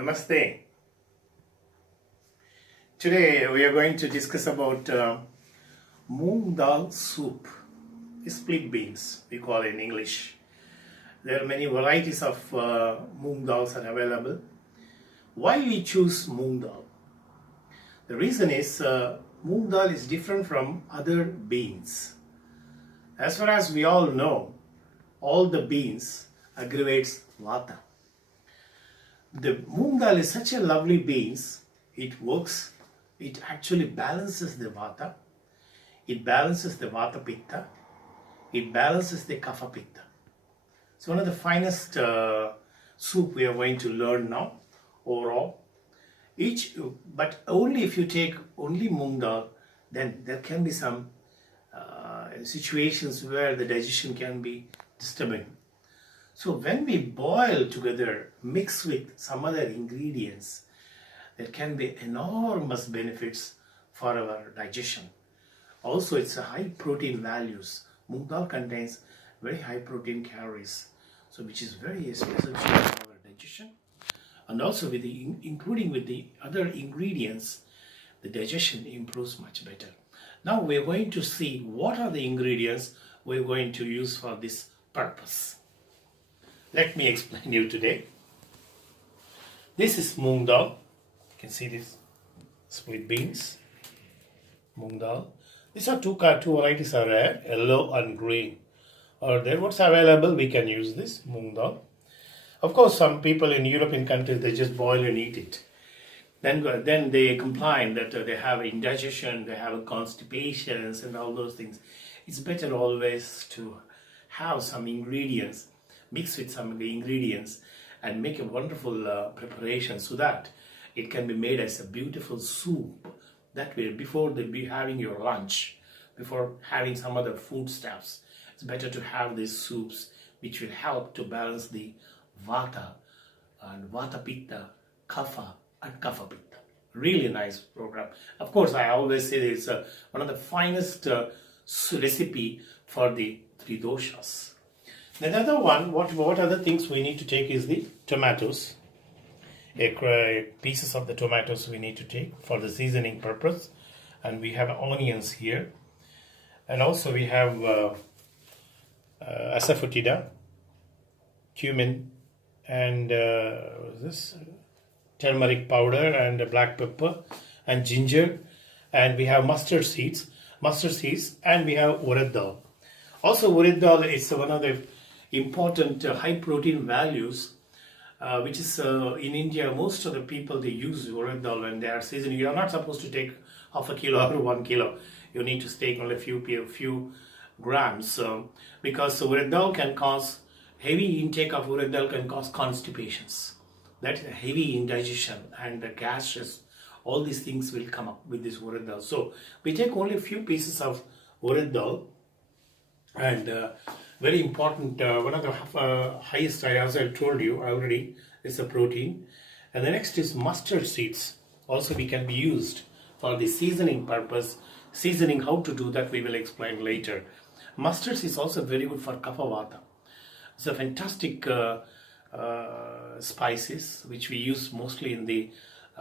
Namaste. Today we are going to discuss about Moong Dal Soup, split beans we call it in English. There are many varieties of Moong Dals are available. Why we choose Moong Dal? The reason is Moong Dal is different from other beans. As far as we all know, all the beans aggravates Vata. The Moong Dal is such a lovely beans. It works. It actually balances the Vata. It balances the Vata Pitta. It balances the Kapha Pitta. It's one of the finest soup we are going to learn now overall. But only if you take only Moong Dal, then there can be some situations where the digestion can be disturbing. So when we boil together, mix with some other ingredients, there can be enormous benefits for our digestion. Also, it's a high protein values. Moong Dal contains very high protein calories, so which is very essential for our digestion. And also with including with the other ingredients, the digestion improves much better. Now we are going to see what are the ingredients we are going to use for this purpose. Let me explain you today. This is Moong Dal. You can see this split beans. Moong Dal. These are two varieties are rare, yellow and green. Or there, what's available, we can use this Moong Dal. Of course, some people in European countries, they just boil and eat it. Then they complain that they have indigestion, they have constipations and all those things. It's better always to have some ingredients, mix with some of the ingredients and make a wonderful preparation so that it can be made as a beautiful soup. That way, before be having your lunch, before having some other foodstuffs, it's better to have these soups which will help to balance the Vata and Vata Pitta, Kapha and Kapha Pitta. Really nice program. Of course, I always say it's one of the finest recipe for the three doshas. Another one, what other things we need to take is the tomatoes. Pieces of the tomatoes we need to take for the seasoning purpose. And we have onions here. And also we have asafoetida, cumin, and this turmeric powder and black pepper and ginger. And we have mustard seeds, and we have urad dal. Also, urad dal is one of the important high protein values, which is in India, most of the people, they use urad dal when they are seasoning. You are not supposed to take half a kilo or 1 kilo. You need to take only a few grams because urad dal can cause, heavy intake of urad dal can cause constipations. That is heavy indigestion and the gases, all these things will come up with this urad dal. So we take only a few pieces of urad dal. And very important, one of the highest, as I told you already, is the protein. And the next is mustard seeds. Also, we can be used for the seasoning purpose. Seasoning, how to do that, we will explain later. Mustard is also very good for Kapha Vata. It's a fantastic spices which we use mostly in the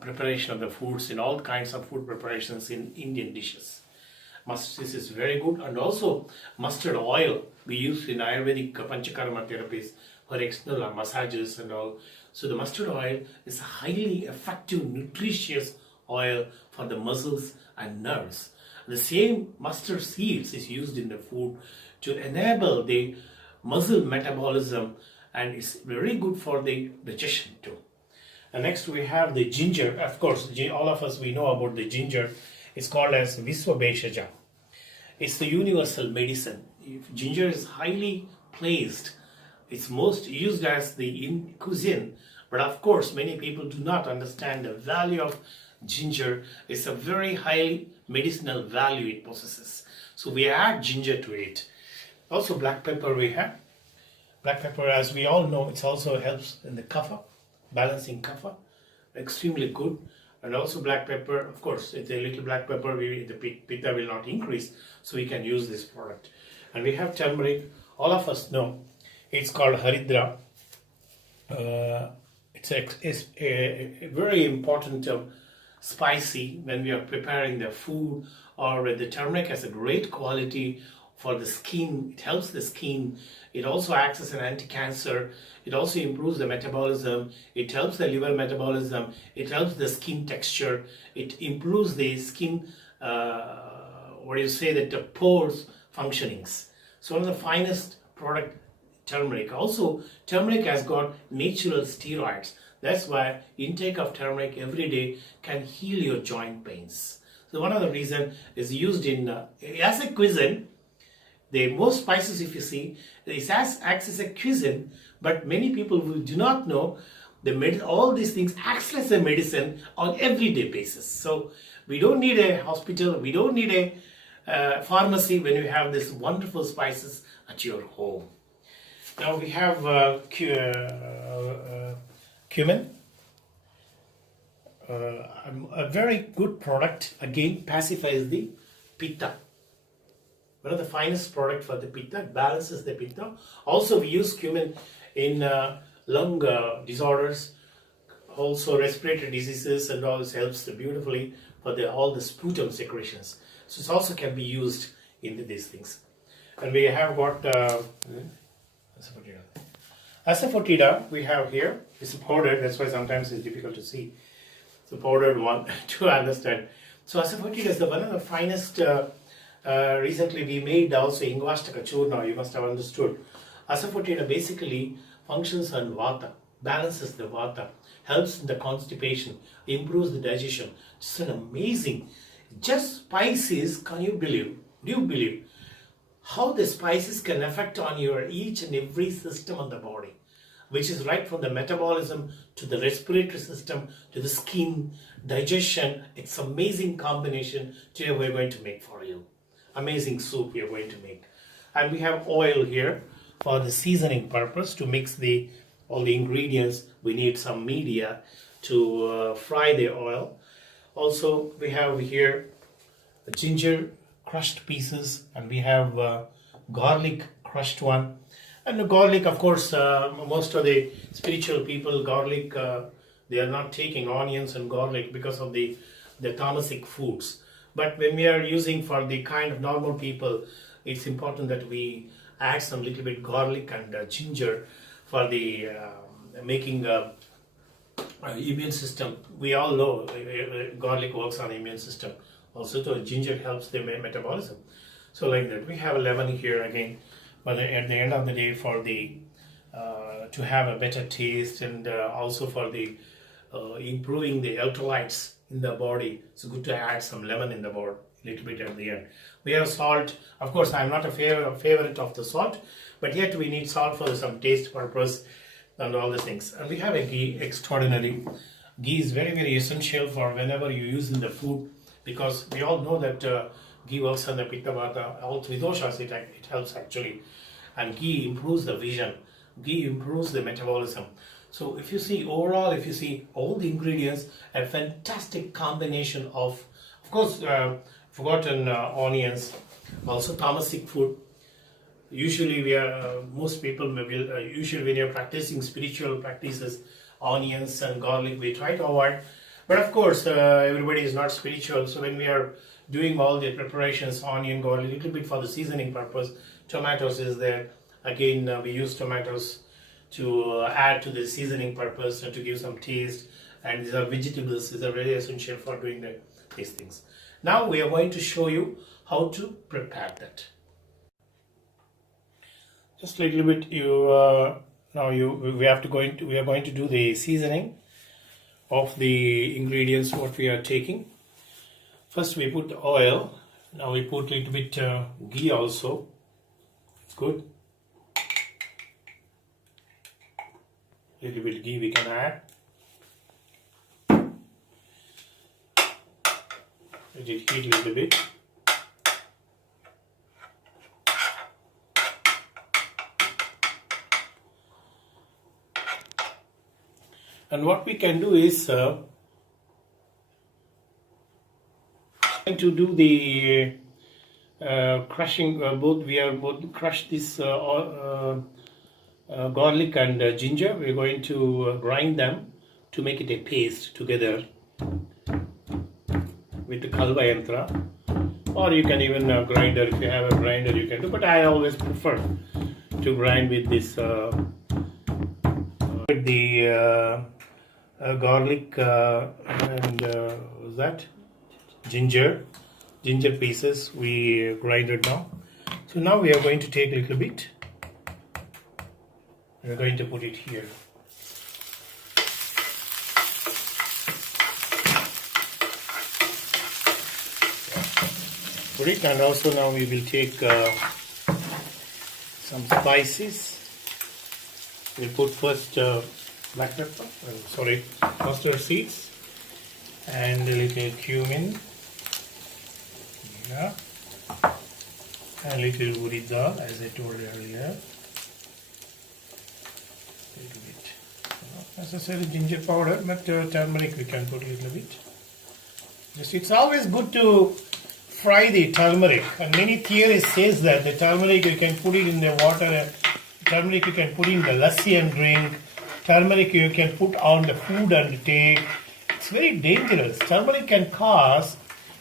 preparation of the foods, in all kinds of food preparations in Indian dishes. Mustard is very good, and also mustard oil we use in Ayurvedic Panchakarma therapies for external massages and all. So the mustard oil is a highly effective, nutritious oil for the muscles and nerves. The same mustard seeds is used in the food to enable the muscle metabolism, and it's very good for the digestion too. And next we have the ginger. Of course, all of us, we know about the ginger. It's called as Visva Bheshaja. It's the universal medicine. If ginger is highly placed, it's most used as in cuisine. But of course, many people do not understand the value of ginger. It's a very high medicinal value it possesses. So we add ginger to it. Also black pepper we have. Black pepper, as we all know, it also helps in the kapha, balancing kapha. Extremely good. And also black pepper, of course, it's a little black pepper, the pitta will not increase, so we can use this product. And we have turmeric. All of us know it's called haridra. It's a very important spicy when we are preparing the food, or the turmeric has a great quality for the skin. It helps the skin. It also acts as an anti-cancer. It also improves the metabolism. It helps the liver metabolism. It helps the skin texture. It improves the skin, what do you say, that the pores functionings. So one of the finest product, turmeric. Also, turmeric has got natural steroids. That's why intake of turmeric every day can heal your joint pains. So one of the reason is used in as a cuisine. The most spices, if you see, it acts as a cuisine, but many people who do not know all these things acts as a medicine on everyday basis. So we don't need a hospital, we don't need a pharmacy when you have these wonderful spices at your home. Now we have cumin, a very good product. Again, pacifies the pitta. One of the finest product for the pitta, balances the pitta. Also, we use cumin in lung disorders, also respiratory diseases, and all. This helps beautifully for all the sputum secretions. So it also can be used in these things. And we have got asafoetida we have here. It's powdered, that's why sometimes it's difficult to see. It's a powdered one to understand. So asafoetida is one of the finest. Recently we made also ingvashtaka churna, you must have understood. Asafoetida basically functions on vata, balances the vata, helps in the constipation, improves the digestion. It's an amazing, just spices, can you believe, do you believe how the spices can affect on your each and every system of the body, which is right from the metabolism to the respiratory system to the skin, digestion. It's amazing combination today we're going to make for you. Amazing soup we are going to make. And we have oil here for the seasoning purpose to mix all the ingredients. We need some media to fry the oil. Also we have here ginger crushed pieces, and we have garlic crushed one. And the garlic, of course, most of the spiritual people, garlic, they are not taking onions and garlic because of the tamasic foods. But when we are using for the kind of normal people, it's important that we add some little bit garlic and ginger for the making immune system. We all know garlic works on the immune system. Also, the ginger helps the metabolism. So like that, we have a lemon here again. But at the end of the day, for the to have a better taste, and also for the improving the electrolytes in the body, it's good to add some lemon in the board a little bit at the end. We have salt. Of course, I'm not a favorite of the salt, but yet we need salt for some taste purpose and all these things. And we have a ghee, extraordinary. Ghee is very, very essential for whenever you use in the food, because we all know that ghee works on the pitta vata, all three doshas. It helps actually, and ghee improves the vision. Ghee improves the metabolism. So if you see overall, if you see all the ingredients, a fantastic combination of course, forgotten onions, also tamasic food. Usually most people usually when you're practicing spiritual practices, onions and garlic we try to avoid. But of course, everybody is not spiritual. So when we are doing all the preparations, onion, garlic, a little bit for the seasoning purpose, tomatoes is there. Again, we use tomatoes to add to the seasoning purpose and to give some taste. And these are vegetables. These are very essential for doing these things. Now we are going to show you how to prepare that. Just a little bit. We are going to do the seasoning of the ingredients what we are taking. First we put oil. Now we put a little bit ghee also. It's good. A little bit ghee we can add. Let it heat a little bit. And what we can do is to do the crushing. We are both crush this garlic and ginger. We're going to grind them to make it a paste together with the kalva yantra, or you can even grinder. If you have a grinder you can do, but I always prefer to grind with this with the garlic and what's that, ginger pieces. We grind it now. So now we are going to take a little bit. We're going to put it here. Put it, and also now we will take some spices. We'll put first black pepper, mustard seeds, and a little cumin. Yeah. And little urad dal, as I told earlier. A little bit. Not necessarily ginger powder, but turmeric we can put a little bit. It's always good to fry the turmeric, and many theories says that the turmeric you can put it in the water, turmeric you can put in the lassi and drink, turmeric you can put on the food and take. It's very dangerous. Turmeric can cause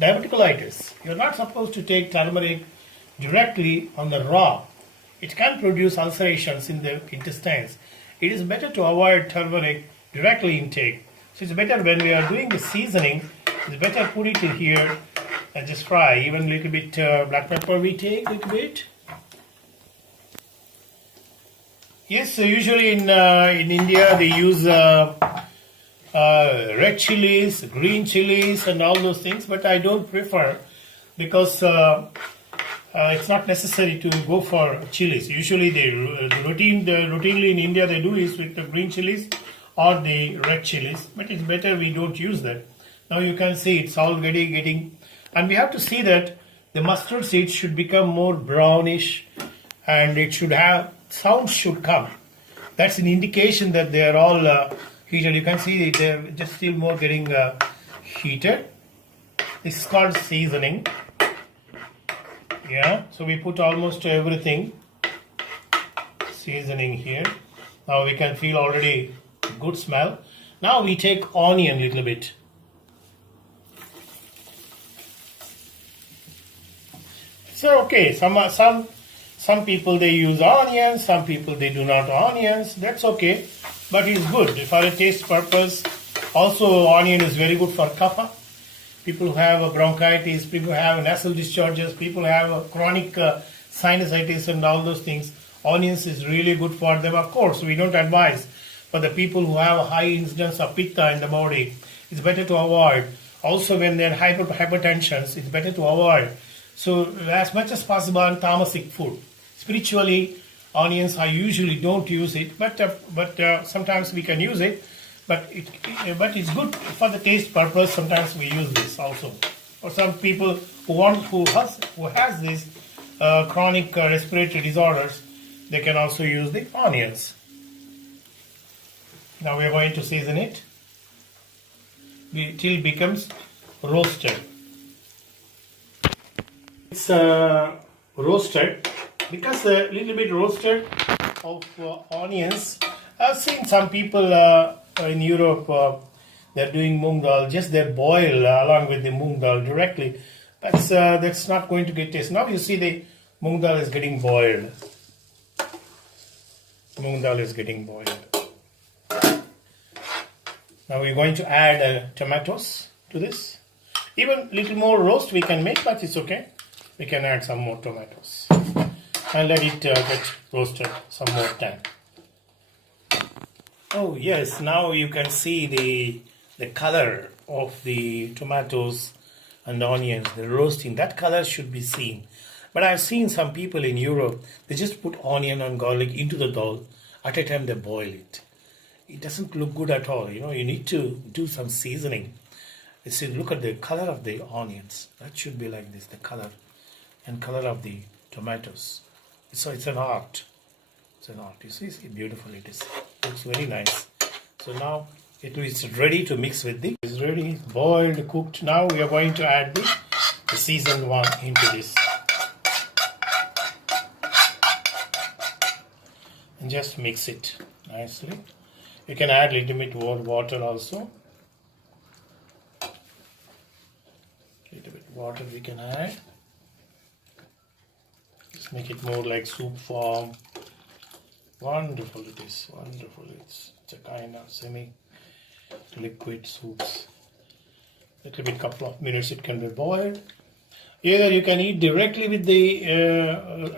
diverticulitis. You're not supposed to take turmeric directly on the raw. It can produce ulcerations in the intestines. It is better to avoid turmeric directly intake. So it's better when we are doing the seasoning, it's better put it in here and just fry. Even a little bit black pepper we take, a little bit. Yes, so usually in India they use red chilies, green chilies and all those things, but I don't prefer, because it's not necessary to go for chilies. Usually routinely in India they do is with the green chilies or the red chilies, but it's better we don't use that. Now you can see it's already getting, and we have to see that the mustard seeds should become more brownish, and it should have, sound should come. That's an indication that they are all heated. You can see they're just still more getting heated. This is called seasoning. Yeah, so we put almost everything seasoning here. Now we can feel already good smell. Now we take onion a little bit. So okay, some people they use onions, some people they do not onions. That's okay, but it's good for a taste purpose. Also, onion is very good for kapha. People who have bronchitis, people who have nasal discharges, people who have chronic sinusitis and all those things. Onions is really good for them. Of course, we don't advise for the people who have a high incidence of pitta in the body. It's better to avoid. Also, when they're hypertension, it's better to avoid. So, as much as possible on tamasic food. Spiritually, onions I usually don't use it, but sometimes we can use it. But it's good for the taste purpose. Sometimes we use this also. For some people who has these chronic respiratory disorders, they can also use the onions. Now we are going to season it till it becomes roasted. It's roasted because a little bit roasted of onions. I've seen some people in Europe they're doing moong dal, just they boil along with the moong dal directly. That's not going to get taste. Now you see the moong dal is getting boiled. Moong dal is getting boiled. Now we're going to add tomatoes to this. Even little more roast we can make, but it's okay. We can add some more tomatoes and let it get roasted some more time. Oh yes, now you can see the color of the tomatoes and onions, the roasting. That color should be seen. But I've seen some people in Europe, they just put onion and garlic into the dal. At a time they boil it. It doesn't look good at all. You know, you need to do some seasoning. See, look at the color of the onions. That should be like this, the color and color of the tomatoes. So it's an art. It's an art. You see beautiful it is. Looks very nice. So now it is ready to mix with the. It's ready, boiled, cooked. Now we are going to add the seasoned one into this. just mix it nicely. You can add little bit more water also. Little bit water we can add. Just make it more like soup form. Wonderful it is, wonderful. It's a kind of semi-liquid soups. Little bit, couple of minutes it can be boiled. Either you can eat directly with the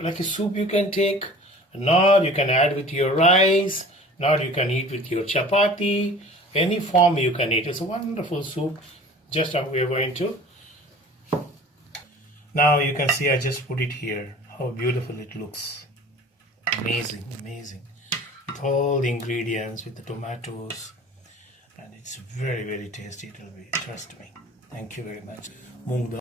like a soup you can take, nor you can add with your rice, nor you can eat with your chapati. Any form you can eat. It's a wonderful soup. Just we are going to. Now you can see I just put it here. How beautiful it looks. Amazing, amazing. With all the ingredients, with the tomatoes. And it's very, very tasty. It will be, trust me. Thank you very much. Moong Dal.